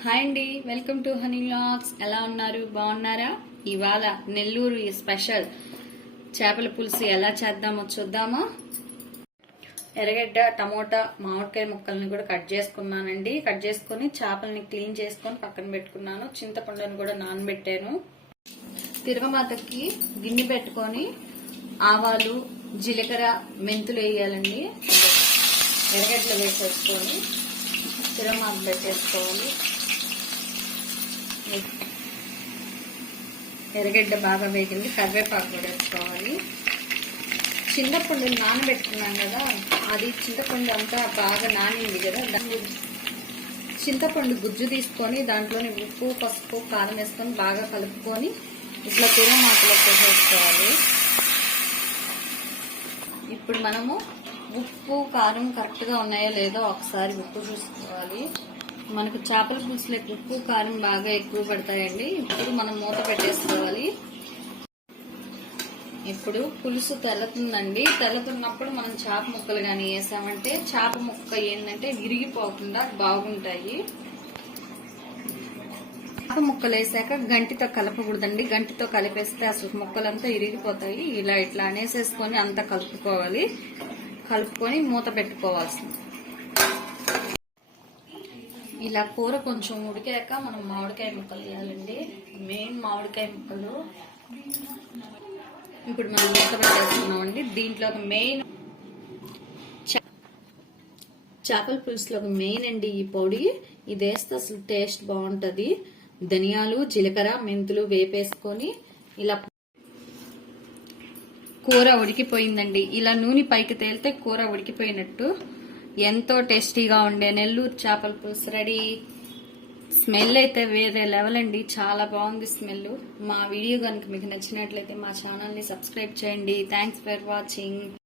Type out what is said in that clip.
Hi అండి, welcome to honey vlogs. ఎలా ఉన్నారు? బాగున్నారా? ఇవాళ నెల్లూరు స్పెషల్ చేపల పులుసు ఎలా చేద్దామో చూద్దామా. ఎర్రగడ్డ, టమోటా, మామిడికాయ ముక్కల్ని కూడా కట్ చేసుకున్నానండి. కట్ చేసుకుని చేపల్ని క్లీన్ చేసుకొని పక్కన పెట్టుకున్నాను. చింతపండుని కూడా నానబెట్టాను. తిరగమాతకి గిన్నె పెట్టుకొని ఆవాలు, జీలకర్ర, మెంతులు వేయాలండి. ఎర్రగడ్డలు వేసేసుకొని తిరగమాత పెట్టేసుకోవాలి. ఎర్రగడ్డ బాగా వేగింది, కరివేపాకు కూడా వేసుకోవాలి. చింతపండు నానబెట్టుకున్నాం కదా, అది చింతపండు అంతా బాగా నానింది కదా, దాన్ని చింతపండు గుజ్జు తీసుకొని దాంట్లోని ఉప్పు, పసుపు, కారం వేసుకొని బాగా కలుపుకొని ఇట్లా తిరగమాతలో వేసేసుకోవాలి. ఇప్పుడు మనము ఉప్పు, కారం కరెక్ట్గా ఉన్నాయో లేదో ఒకసారి ఉప్పు చూసుకోవాలి. మనకు చేపల పులుసులోకి ఉప్పు, కారం బాగా ఎక్కువ పడతాయండి. ఇప్పుడు మనం మూత పెట్టేసుకోవాలి. ఇప్పుడు పులుసు తెల్లతుందండి. తెల్లతున్నప్పుడు మనం చేప ముక్కలు కానీ వేసామంటే చేప ముక్క ఏంటంటే విరిగిపోకుండా బాగుంటాయి. చేప ముక్కలు వేసాక గంటితో కలపకూడదండి. గంటితో కలిపేస్తే అసలు ముక్కలంతా ఇరిగిపోతాయి. ఇట్లా అనేసేసుకొని అంతా కలుపుకోవాలి. కలుపుకొని మూత పెట్టుకోవాల్సింది. ఇలా కూర కొంచెం ఉడికాక మనం మామిడికాయ ముక్కలు వేయాలండి. మెయిన్ మామిడికాయ ముక్కలు. ఇప్పుడు మనం మూత పెట్టేస్తున్నామండి. దీంట్లో ఒక మెయిన్ చేపల పులుసులో ఒక మెయిన్ అండి ఈ పొడి. ఇది వేస్తే అసలు టేస్ట్ బాగుంటది. ధనియాలు, జీలకర్ర, మెంతులు వేపేసుకొని ఇలా కూర ఉడికిపోయిందండి. ఇలా నూనె పైకి తేలితే కూర ఉడికిపోయినట్టు. ఎంతో టేస్టీగా ఉండే నెల్లూరు చేపల పులుసు రెడీ. స్మెల్ అయితే వేరే లెవెల్ అండి, చాలా బాగుంది స్మెల్. మా వీడియో కనుక మీకు నచ్చినట్లయితే మా ఛానల్ని సబ్స్క్రైబ్ చేయండి. Thanks for watching.